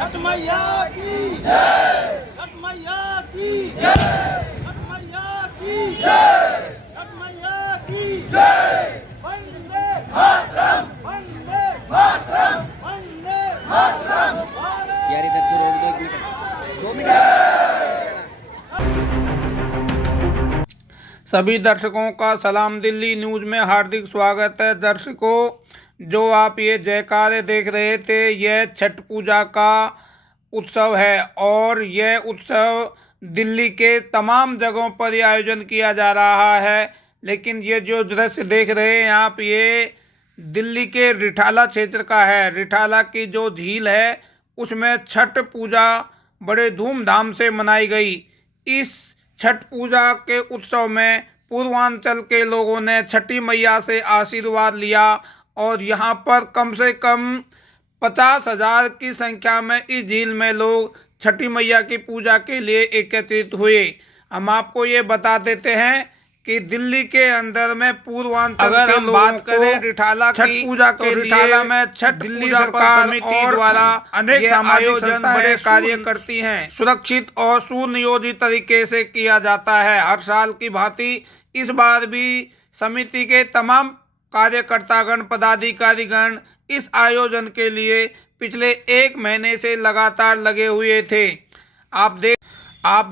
छठ मैया की जय, छठ मैया की जय, छठ मैया की जय, छठ मैया की जय। वंदे मातरम, वंदे मातरम, वंदे मातरम। यार इधर से रोक दो, 2 मिनट। सभी दर्शकों का सलाम। दिल्ली न्यूज़ में हार्दिक स्वागत है। दर्शकों, जो आप ये जयकारे देख रहे थे, यह छठ पूजा का उत्सव है और यह उत्सव दिल्ली के तमाम जगहों पर यह आयोजन किया जा रहा है। लेकिन ये जो दृश्य देख रहे हैं आप, ये दिल्ली के रिठाला क्षेत्र का है। रिठाला की जो झील है उसमें छठ पूजा बड़े धूमधाम से मनाई गई। इस छठ पूजा के उत्सव में पूर्वांचल के लोगों ने छठी मैया से आशीर्वाद लिया और यहाँ पर कम से कम 50,000 की संख्या में इस झील में लोग छठी मैया की पूजा के लिए एकत्रित हुए। हम आपको ये बता देते हैं कि दिल्ली के अंदर में पूर्वांचल अगर हम बात करें रिठाला छठ पूजा के रिठाला में छठ दिल्ली सरकार समिति द्वारा अनेक आयोजन बड़े कार्य करती हैं। सुरक्षित और सुनियोजित तरीके से किया जाता है। हर साल की भांति इस बार भी समिति के तमाम कार्यकर्तागण पदाधिकारीगण इस आयोजन के लिए पिछले 1 महीने से लगातार लगे हुए थे। आप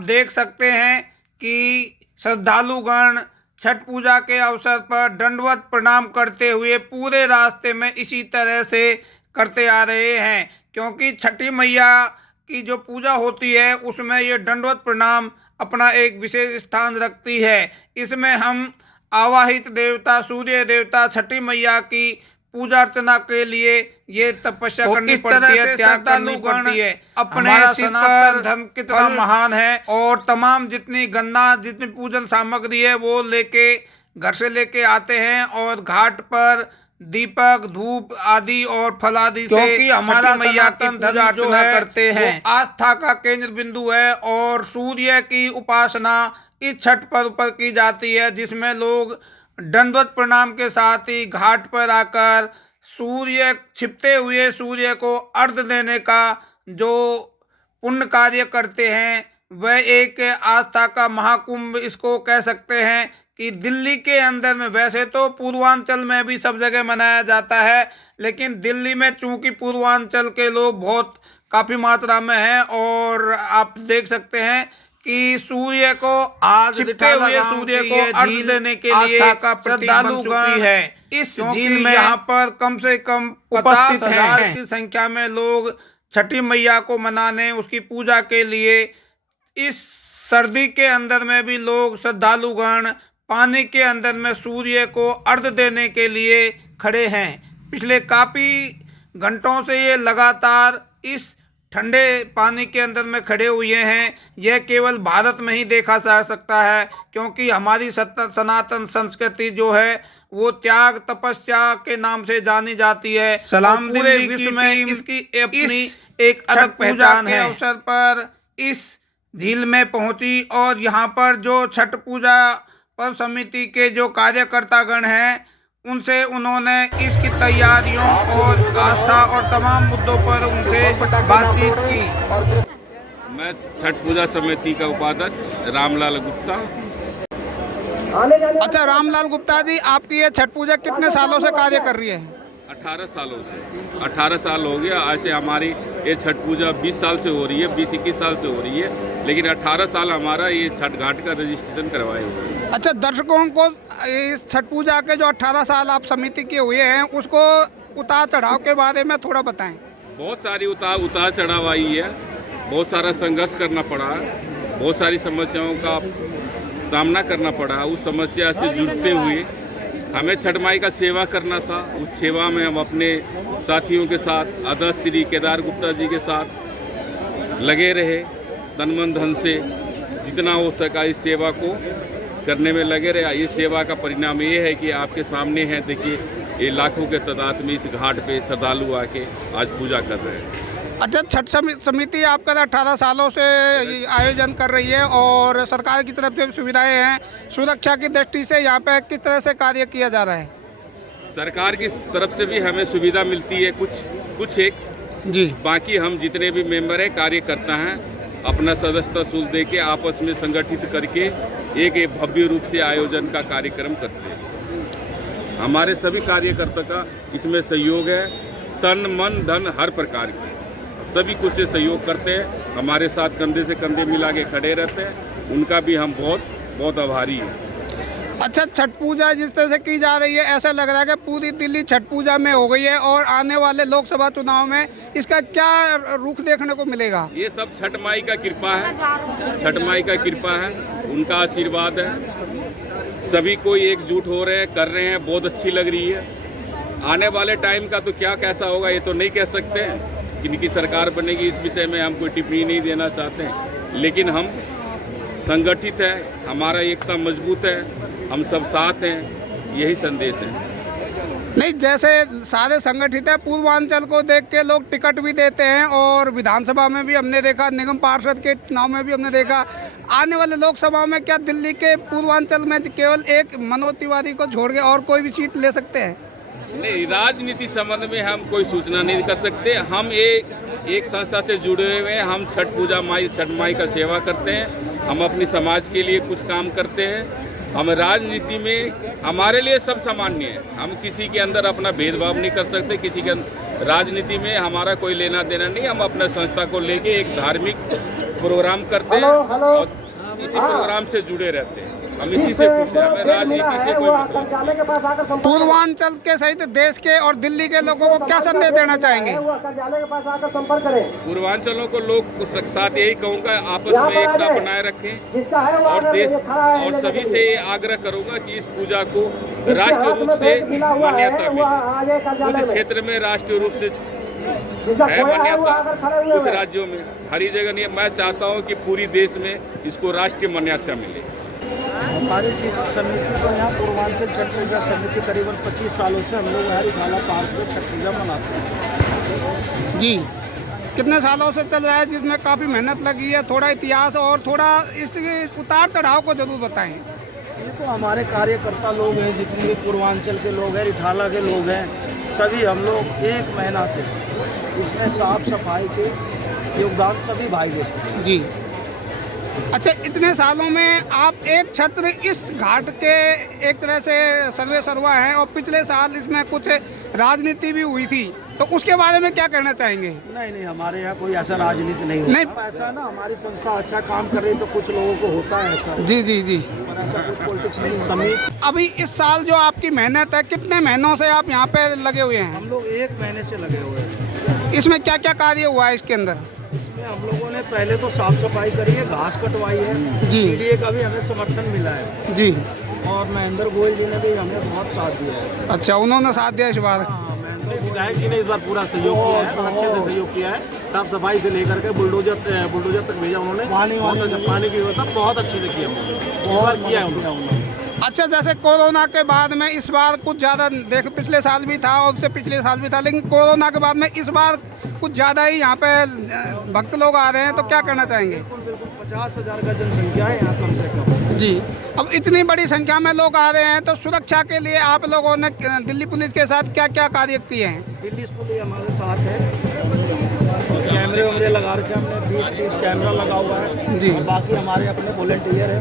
देख सकते हैं कि श्रद्धालुगण छठ पूजा के अवसर पर दंडवत प्रणाम करते हुए पूरे रास्ते में इसी तरह से करते आ रहे हैं, क्योंकि छठी मैया की जो पूजा होती है उसमें ये दंडवत प्रणाम अपना एक विशेष स्थान रखती है। इसमें हम आवाहित देवता सूर्य देवता छठी मैया की पूजा अर्चना के लिए ये तपस्या करनी पड़ती है, त्याग करनी पड़ती है। अपने सनातन धर्म कितना महान है और तमाम जितनी गन्ना जितनी पूजन सामग्री है वो लेके घर से लेके आते हैं और घाट पर दीपक धूप आदि और फल आदि से क्योंकि हमारा मैया की पूजा अर्चना करते हैं। आस्था का केंद्र बिंदु है और सूर्य की उपासना इस छठ पर्व पर की जाती है, जिसमें लोग दंडवत प्रणाम के साथ ही घाट पर आकर सूर्य छिपते हुए सूर्य को अर्घ देने का जो पुण्य कार्य करते हैं, वह एक आस्था का महाकुंभ इसको कह सकते हैं। कि दिल्ली के अंदर में वैसे तो पूर्वांचल में भी सब जगह मनाया जाता है, लेकिन दिल्ली में चूंकि पूर्वांचल के लोग बहुत काफ़ी मात्रा में हैं और आप देख सकते हैं कि सूर्य को आज छिपते हुए सूर्य को अर्घ देने के लिए श्रद्धालुगण है। इस झील में यहाँ पर कम से कम 50,000 की संख्या में लोग छठी मैया को मनाने उसकी पूजा के लिए इस सर्दी के अंदर में भी लोग श्रद्धालुगण पानी के अंदर में सूर्य को अर्घ देने के लिए खड़े हैं। पिछले काफ़ी घंटों से ये लगातार इस ठंडे पानी के अंदर में खड़े हुए हैं। यह केवल भारत में ही देखा जा सकता है, क्योंकि हमारी सनातन संस्कृति जो है वो त्याग तपस्या के नाम से जानी जाती है। सलाम पूरे विश्व में इसकी अपनी एक अलग पहचान है। अवसर पर इस झील में पहुंची और यहाँ पर जो छठ पूजा पर्व समिति के जो कार्यकर्तागण हैं उनसे उन्होंने इसकी तैयारियों और आस्था और तमाम मुद्दों पर उनसे बातचीत की। मैं छठ पूजा समिति का उपाध्यक्ष रामलाल गुप्ता। अच्छा रामलाल गुप्ता जी, आपकी ये छठ पूजा कितने सालों से कार्य कर रही है? 18 सालों से 18 साल हो गया। ऐसे हमारी ये छठ पूजा 20 साल से हो रही है, 20-21 साल से हो रही है, लेकिन 18 साल हमारा ये छठ घाट का रजिस्ट्रेशन करवाए हुए हैं। अच्छा, दर्शकों को इस छठ पूजा के जो 18 साल आप समिति के हुए हैं उसको उतार चढ़ाव के बारे में थोड़ा बताएं। बहुत सारी उतार चढ़ाव आई है, बहुत सारा संघर्ष करना पड़ा, बहुत सारी समस्याओं का सामना करना पड़ा। उस समस्या से जुड़ते हुए हमें छठ माई का सेवा करना था। उस सेवा में हम अपने साथियों के साथ आदर्श श्री केदार गुप्ता जी के साथ लगे रहे, तन मन धन से जितना हो सका इस सेवा को करने में लगे रहे। इस सेवा का परिणाम ये है कि आपके सामने है, देखिए ये लाखों के तादाद में इस घाट पे श्रद्धालु आके आज पूजा कर रहे हैं। अच्छा, छठ समिति आपका 18 सालों से आयोजन कर रही है और सरकार की तरफ से सुविधाएं हैं। सुरक्षा की दृष्टि से यहाँ पे किस तरह से कार्य किया जा रहा है? सरकार की तरफ से भी हमें सुविधा मिलती है कुछ एक जी। बाकी हम जितने भी मेंबर हैं, कार्यकर्ता हैं, अपना सदस्यता शुल्क दे के आपस में संगठित करके एक भव्य रूप से आयोजन का कार्यक्रम करते हैं। हमारे सभी कार्यकर्ता का इसमें सहयोग है, तन मन धन हर प्रकार के सभी कुछ से सहयोग करते हैं, हमारे साथ कंधे से कंधे मिला के खड़े रहते हैं। उनका भी हम बहुत बहुत आभारी हैं। अच्छा, छठ पूजा जिस तरह से की जा रही है, ऐसा लग रहा है कि पूरी दिल्ली छठ पूजा में हो गई है और आने वाले लोकसभा चुनाव में इसका क्या रुख देखने को मिलेगा? ये सब छठ माई का कृपा है, छठ माई का कृपा है, उनका आशीर्वाद है। सभी कोई एकजुट हो रहे हैं, कर रहे हैं, बहुत अच्छी लग रही है। आने वाले टाइम का तो क्या कैसा होगा ये तो नहीं कह सकते हैं, किनकी सरकार बनेगी इस विषय में हम कोई टिप्पणी नहीं देना चाहते हैं। लेकिन हम संगठित है, हमारा एकता मजबूत है, हम सब साथ हैं, यही संदेश है। नहीं, जैसे सारे संगठित है, पूर्वांचल को देख के लोग टिकट भी देते हैं और विधानसभा में भी हमने देखा, निगम पार्षद के चुनाव में भी हमने देखा। आने वाले लोकसभा में क्या दिल्ली के पूर्वांचल में केवल एक मनोज तिवारी को छोड़ के और कोई भी सीट ले सकते हैं? नहीं, राजनीति संबंध में हम कोई सूचना नहीं कर सकते। हम एक संस्था से जुड़े हुए हैं, हम छठ माई का सेवा करते हैं, हम अपनी समाज के लिए कुछ काम करते हैं। हम राजनीति में हमारे लिए सब सामान्य है, हम किसी के अंदर अपना भेदभाव नहीं कर सकते, किसी के राजनीति में हमारा कोई लेना देना नहीं। हम अपने संस्था को लेके एक धार्मिक प्रोग्राम करते हैं और इसी प्रोग्राम से जुड़े रहते हैं। हम इसी से खुश हैं, हमें राजनीति से कोई मतलब। पूर्वांचल के सहित देश के और दिल्ली के लोगों को क्या संदेश देना चाहेंगे? पूर्वांचलों को लोग साथ यही कहूँगा, आपस में एकता बनाए रखें और देश और सभी से ये आग्रह करूँगा कि इस पूजा को राष्ट्रीय रूप से मान्यता मिले। कुछ क्षेत्र में राष्ट्रीय रूप से है मान्यता, कुछ राज्यों में हर जगह नहीं है। मैं चाहता हूँ कि पूरी देश में इसको राष्ट्रीय मान्यता मिले। हमारी समिति तो यहाँ पूर्वांचल छठ पूजा समिति करीबन 25 सालों से हम लोग यहाँ रिठाला पार्क में छठ पूजा मनाते हैं। जी, कितने सालों से चल रहा है, जिसमें काफ़ी मेहनत लगी है? थोड़ा इतिहास और थोड़ा इस उतार चढ़ाव को जरूर बताएं। ये तो हमारे कार्यकर्ता लोग हैं, जितने भी पूर्वांचल के लोग हैं, रिठाला के लोग हैं, सभी हम लोग एक महीना से इसमें साफ सफाई के योगदान सभी भाई देते हैं। जी। अच्छा, इतने सालों में आप एक छत्र इस घाट के एक तरह से सर्वे सर्वा हैं और पिछले साल इसमें कुछ राजनीति भी हुई थी, तो उसके बारे में क्या कहना चाहेंगे? नहीं, हमारे यहाँ कोई ऐसा राजनीति नहीं होता। नहीं, ऐसा ना, हमारी संस्था अच्छा काम कर रही है तो कुछ लोगों को होता है ऐसा। जी, और ऐसा कोई पॉलिटिक्स नहीं। समिति अभी इस साल जो आपकी मेहनत है, कितने महीनों से आप यहाँ पे लगे हुए हैं? हम लोग 1 महीने से लगे हुए हैं। इसमें क्या क्या कार्य हुआ है इसके अंदर? इसमें हम लोगों ने पहले तो साफ सफाई करी है, घास कटवाई है, जी। पीडीए का भी हमें समर्थन मिला है जी। और महेंद्र गोयल जी ने भी हमें बहुत साथ दिया है। अच्छा, उन्होंने साथ दिया इस बार? विधायक जी ने इस बार पूरा सहयोग किया है, बहुत अच्छे से सहयोग किया है। साफ सफाई से लेकर के बुलडोजर तक भेजा उन्होंने। पानी की व्यवस्था बहुत अच्छे से की उन्होंने, इस बार किया है उन्होंने। अच्छा, जैसे कोरोना के बाद में इस बार कुछ ज़्यादा पिछले साल भी था और उससे पिछले साल भी था, लेकिन कोरोना के बाद में इस बार कुछ ज़्यादा ही यहाँ पे भक्त लोग आ रहे हैं, तो क्या कहना चाहेंगे? बिल्कुल 50,000 का जनसंख्या है यहाँ कम से कम। जी। अब इतनी बड़ी संख्या में लोग आ रहे हैं, तो सुरक्षा के लिए आप लोगों ने दिल्ली पुलिस के साथ क्या क्या कार्य किए हैं? दिल्ली पुलिस हमारे साथ है, कैमरे वैमरे लगा रखे, हमने 20 कैमरा लगा हुआ है। जी। और बाकी हमारे अपने वॉलंटियर हैं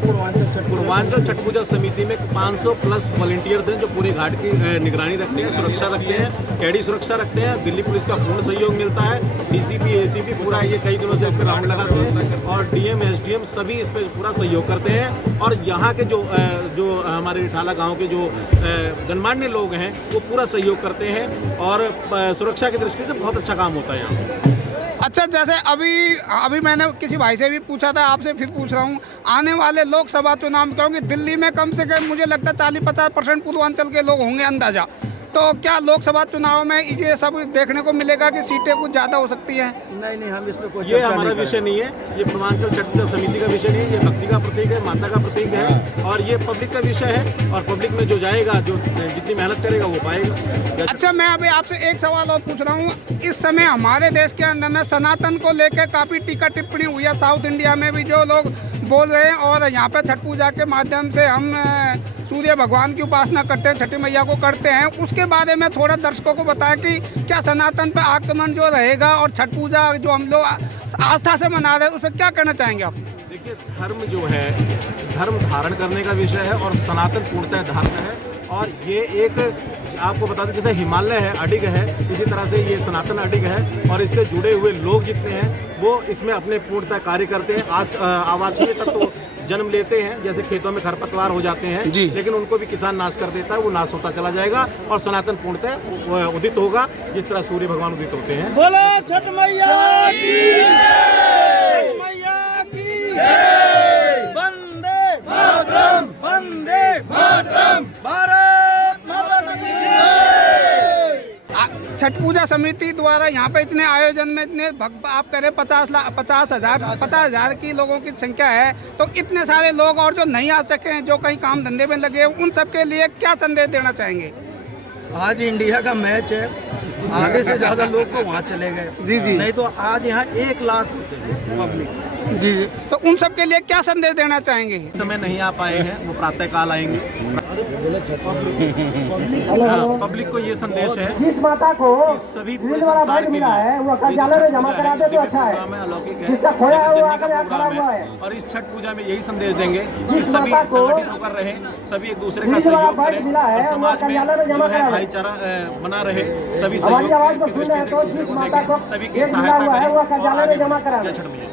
पूर्वांचल छठ पूजा समिति में 500 प्लस वॉलंटियर्स हैं जो पूरे घाट की निगरानी रखते हैं, सुरक्षा रखते हैं, कैडी सुरक्षा रखते हैं। दिल्ली पुलिस का पूर्ण सहयोग मिलता है। डीसीपी एसीपी पूरा ये कई दिनों से इस पर राउंड लगाते हैं और डीएम एसडीएम सभी इस पर पूरा सहयोग करते हैं। और यहाँ के जो हमारे रिठाला गाँव के जो गणमान्य लोग हैं वो पूरा सहयोग करते हैं और सुरक्षा की दृष्टि से बहुत अच्छा काम होता है यहाँ। अच्छा, जैसे अभी मैंने किसी भाई से भी पूछा था, आपसे फिर पूछ रहा हूँ, आने वाले लोकसभा चुनाव में क्योंकि दिल्ली में कम से कम मुझे लगता है 40-50% पूर्वांचल के लोग होंगे अंदाजा, तो क्या लोकसभा चुनाव में ये सब देखने को मिलेगा कि सीटें कुछ ज़्यादा हो सकती हैं? नहीं, हम इसमें कोई ये हमारा विषय नहीं है, ये पूर्वांचल छठ पूजा समिति का विषय नहीं है, ये भक्ति का प्रतीक है, मानता का प्रतीक है और ये पब्लिक का विषय है और पब्लिक में जो जाएगा, जो जितनी मेहनत करेगा वो पाएगा। अच्छा, मैं अभी आपसे एक सवाल और पूछ रहा हूँ। इस समय हमारे देश के अंदर में सनातन को लेकर काफ़ी टीका टिप्पणी हुई है, साउथ इंडिया में भी जो लोग बोल रहे हैं, और यहाँ पे छठ पूजा के माध्यम से हम सूर्य भगवान की उपासना करते हैं, छठी मैया को करते हैं, उसके बारे में थोड़ा दर्शकों को बताएं कि क्या सनातन पर आक्रमण जो रहेगा और छठ पूजा जो हम लोग आस्था से मना रहे हैं उस पर क्या कहना चाहेंगे आप? देखिए, धर्म जो है, धर्म धारण करने का विषय है और सनातन पूर्णतः धर्म है। और ये एक आपको बता दें, जैसे हिमालय है, अडिग है, इसी तरह से ये सनातन अडिग है और इससे जुड़े हुए लोग जितने हैं वो इसमें अपने पूर्णतः कार्य करते हैं। आज आवासीय तत्व तो जन्म लेते हैं, जैसे खेतों में खरपतवार हो जाते हैं, लेकिन उनको भी किसान नाश कर देता है, वो नाश होता चला जाएगा और सनातन पूर्णतः उदित होगा, जिस तरह सूर्य भगवान उदित होते हैं। बोलो छठ मैया की जय, छठ मैया की जय, वंदे मातरम, वंदे मातरम, भारत माता की जय। छठ पूजा समिति द्वारा यहाँ पे इतने आयोजन में इतने आप कह रहे 50,000 की लोगों की संख्या है, तो इतने सारे लोग और जो नहीं आ सके हैं, जो कहीं काम धंधे में लगे हैं, उन सब के लिए क्या संदेश देना चाहेंगे? आज इंडिया का मैच है, आगे से ज़्यादा लोग तो वहाँ चले गए। जी। नहीं तो आज यहाँ 1 लाख होते पब्लिक। जी, तो उन सब के लिए क्या संदेश देना चाहेंगे? इस समय नहीं आ पाए हैं, वो प्रातः काल आएंगे। पब्लिक को ये संदेश है जिस माता को कि सभी पूरे संसार के मिला है वो कार्यालय में जमा करा दे तो अच्छा है। प्रोग्राम है, अलौकिक है, जिसका खोया जगत हुआ जननी का आकर यहाँ प्रोग्राम खड़ा हुआ है। है। और इस छठ पूजा में यही संदेश देंगे कि जिस सभी माता को संगठित होकर रहे, सभी एक दूसरे का जिस वाला सहयोग बाइक करें मिला है और वो समाज में कार्यालय में जो जमा है करा दे। भाईचारा बना रहे, सभी हमारी सहयोग आवाज की को सुन दृष्टि रहे से तो एक दूसरे जिस को माता देखें, को सभी की एक मिला सहायता हुआ है करें वो और कार्यालय में आगे जमा करा बढ़ें। दे। जय छठ मैया।